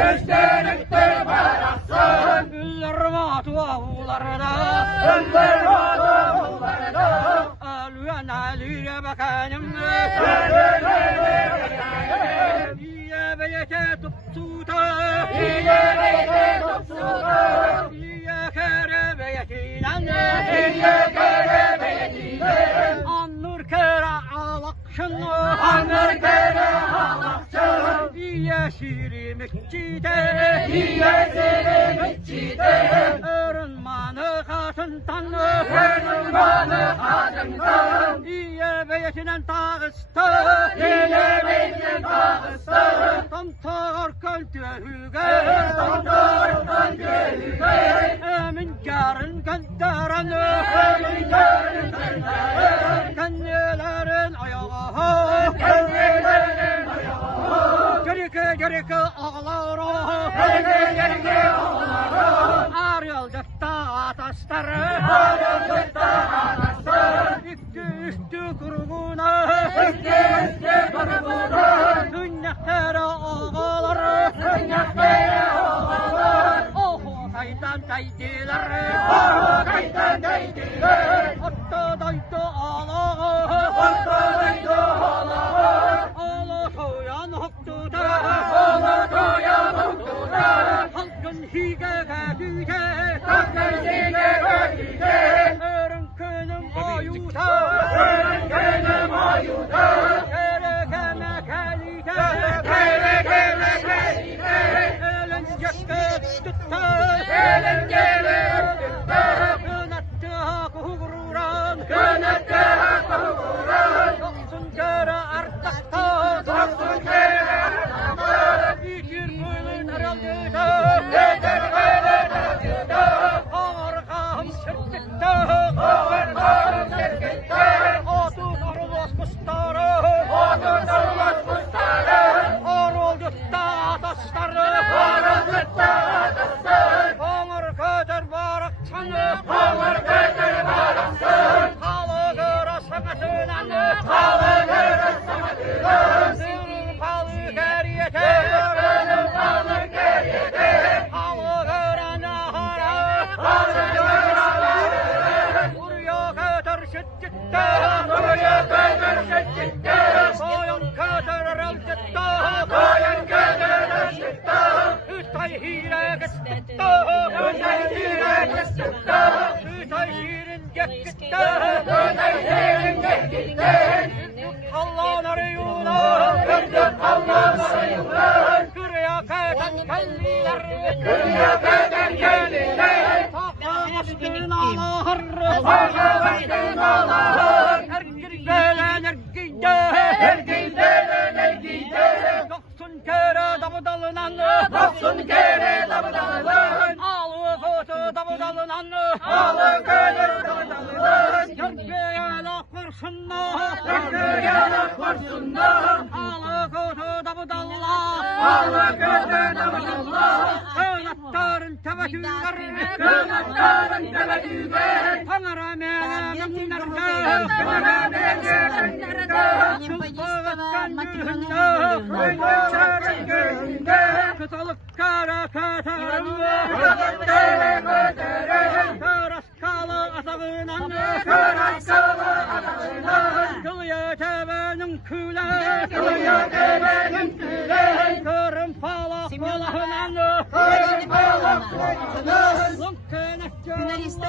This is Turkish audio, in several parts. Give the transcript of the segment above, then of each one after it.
Güçlülüktür baraksın. Üller matuavlarına. Üller matuavlarına. Alüyen aliye bakanım. İye beyete tutsuta. İye beyete tutsuta. İye kere beyetinden. İye kere beyetinden. Annur kere alakşın. Anlar kere ağlakçın. İye şiri mekçide. İye seni müccide. Örünmanı katından. Önülmanı adımdan. İye beyetinden tağıstı. İye beytin bağıstı. Tam tağır költühüge. Tanrı'dan gölüge. Emin karın gönderen. Emin yarın gönderin. Kendilerin ayağı. Kendilerinin ayağı. Gerike ağlar. Gerike ağları. Ar yolcukta atasları. Aranlıkta anasın. Üstü kurguna. Üstü grubuna. Dünyaklara ağaları. Dünyaklara ağalar. Oh kaydan kaydiler. Ah kaytan değdiler. Hatta daydı ağaları. Ortalaydı ağalar. Ağla soyan hoktuda. Ağlar koyan oktuda. Halkın hige kadüde. Takdisiyle ödüde. Örün könüm ayuda. Öğrengenim ayuda. Gerekeme kalite. Gerekeme kalite. Eğlencekte tutta. Gelin gelin öptükte. Yönetti hakkı hukuran. Yönetti hakkı hukuran. Yoksun kere artakta. Dostun kere arkamda. İkir gülün heraldıysa. Yeter gelin ödüde. Arkam sırtıkta. Ağırlarım sergitte. Atın arılas kustara. Odun olmaz kustarı. Aroldutta atasları. Aranlıkta adasın. Ağır kader barakçanı. Ağır gözleri baraksın. Halı göre sakatınan. Halı görür samadırın. Sırrın palı geriyete. Benim kalır geride. Halı göre nahara. Halı görür ağlarım. Buraya kadar şiddetle. Buraya kadar şekilde. Soyun kadar elbette. Koyun gözür ışıkta. Hütay hile gıstette. Öteysiyle kısıkta. Hütay hirin gekitte. Öteysiyle gekilde. Allah'ın arayuna. Gündüz Allah'ın yıllar. Kırıya kadar kelliler. Dünya kadar gelirler. Takmamıştın Allah'ır. Ağlamıştın Allah'ın. Ergin gelen erginde. Ergindelen erginde. Yoksun kere damı dalınan. Dostun kere damdalan. Alı kotu damı dalınan. Ağlı görür damdalan. Körpeye laf kurşunlar. Köprü yanak kursundan. Alı kotu damı dalınan. Ağlı gözür damdalan. Könattarın tevekkülleri. Kınakların tevedüge. Tanrı menemlerce. Bana meğerlerinde. Çılgınlıktan gülünde. Kuyuçların gözünde. Kıtalık kara katarında. Kıtalıkların gözleri. Karaskalı asabından. Kıraskalı adamından. Kılıyor tevenin küle. Kılıyor devenin küle. Kırım palak balahından. Kırın balak kulağının. Kınaççıları.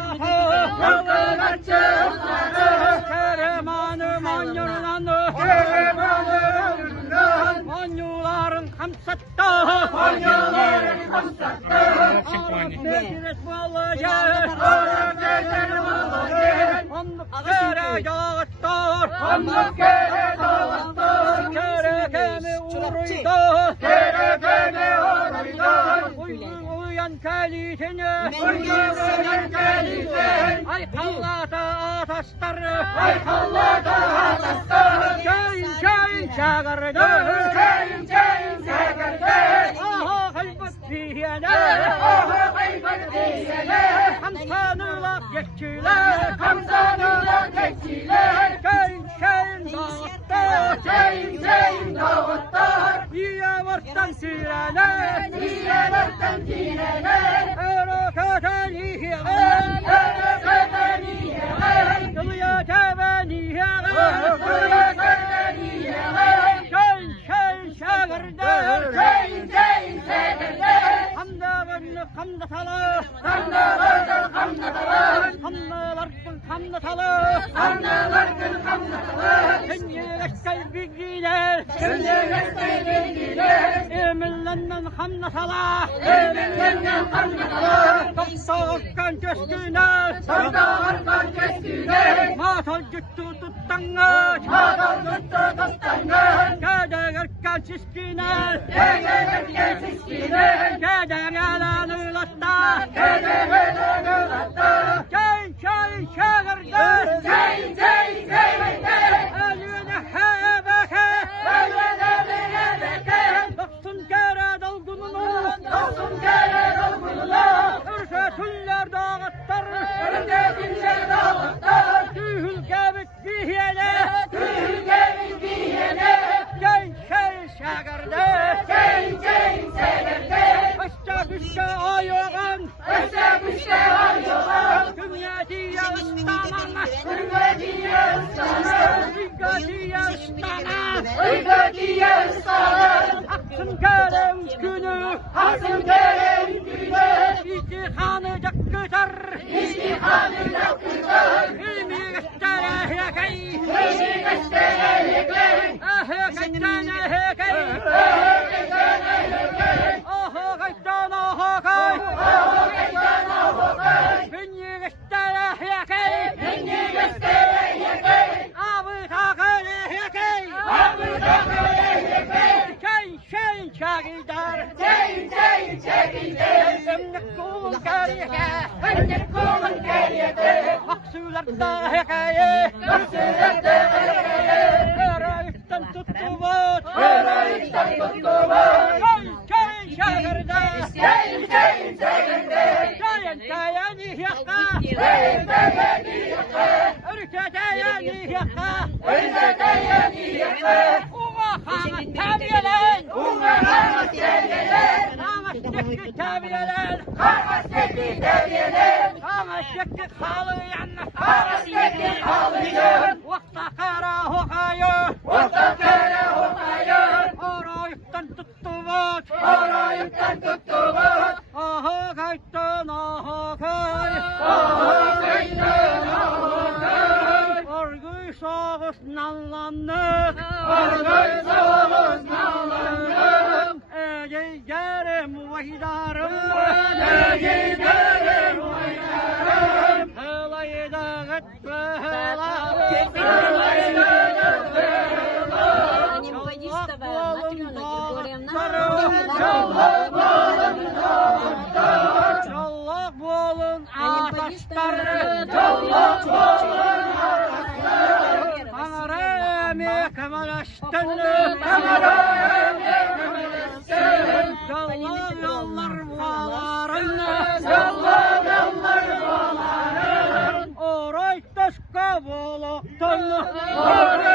Keremanı manyurlan. Keremanı önünden. Manyuların hamsatta. Manyuların hamsatta. Arap bekret balıca. Arap bekret balıca. Onluk kere yağıttır. Onluk kere dağıttır. Kerekemi uğruydu. Kerekemi uğruydu. Uyuyan kalitini. Uyuyan kalitini. Ay kallata atasları. Ay kallata atasları. Köyün çağırdı. Köyün çağırdı. Aha kalbet diyene. Aha kalbet diyene. Hamsanıla geçiler. Hamsanıla geçiler. Köyün dağıttı. Köyün dağıttı. İyi varsan sireler, sirelerden sireler, erekataniyeler, erekataniyeler, kılıyateveniyeler, kılıyateveniyeler, şen şen şagırder, şen şen şagırder, hamdağını hamdatalı, hamdalardan hamdatalı, hamdalardan hamdatalı, hamdalardan hamdatalı, Künyegeçkay bilgiler, künyegeçkay bilgiler, emillenden hamdatalı, emillenden hamdatalı, Doktorkan köşküne, doktorkan köşküne, matal güttü tuttangaç, matal güttü tuttangaç, Gecegerken şişkine, gecegerken şişkine, Gecegelan ulatta, gecegelan ulatta, Çay çay şagırda, çay çay şagırda, eline hebeke, eline hebeke, Doksun kere dolgununu, doksun kere dolgununu, Ürfetüller dağıttır, ürfetüller dağıttır, Tühül gebit bihiyene, tühül gebit bihiyene, Çay çay şagırda, çay çay şagırda, Aşça güçte ayağın, aşağı kuşta ayılan, Dünyatiye ıstamana, Uygadiye ıslanır, Dünyatiye ıstamana, Uygadiye ıslanır, Aksın kerem günü, Haksın kerem günü, İstihanı cakıtar, İstihanı yakıtır, İlmi göstere hekey, Eşi göstere yekler, Ahekeyten ahekey, Ahekeytene yekler, Ahekeyten ahekey, Ahekeytene ahekey, Bünyi göstere hekey, Beni göstere yekler, Abı takılı hekey, Abı takıle yekler, Şen şen şagidar, Çay çay çekildir, Emnik kulun kariye, Önlük kolun keriyede, Aksılarda hekeye, Göksülerde erekeye, Erayütten tuttu bot, Erayütten tuttu bot, Çay çay şagırda, Çay çay çekildir, Çayen çayen ihyaka, Çayın teyeni yıkır, Ürketeyen ihyaka, Önzeteyeni yıkır, Uğa hana tabiyelen, Uğraşamaz yergeler, Hana şekli tabiyelen, Karmaştaki devyeler, Hana şekli halıyan, Karmaştaki halıyın, Vakta kara hokayı, Orta kere okayın, Arayütten tuttu bot, Arayüpten tuttu bot, Aha kayıttın aha kay, Ahakaydın ahakay, Örgü soğuz nallandık, Argay soğuz nağlandım, Eceğerim vahdarım, Eceğerim oynarım, Hılayı da gıtbı hıla, Не попадись тогда Матрёна Григорьевна. Çallak bolun ağaçları, Çallak bolun arkasları, Anarami kamalaştın, Çallak yollar bağların, Çallak yollar bağların, Oray taşka boluktun, Orada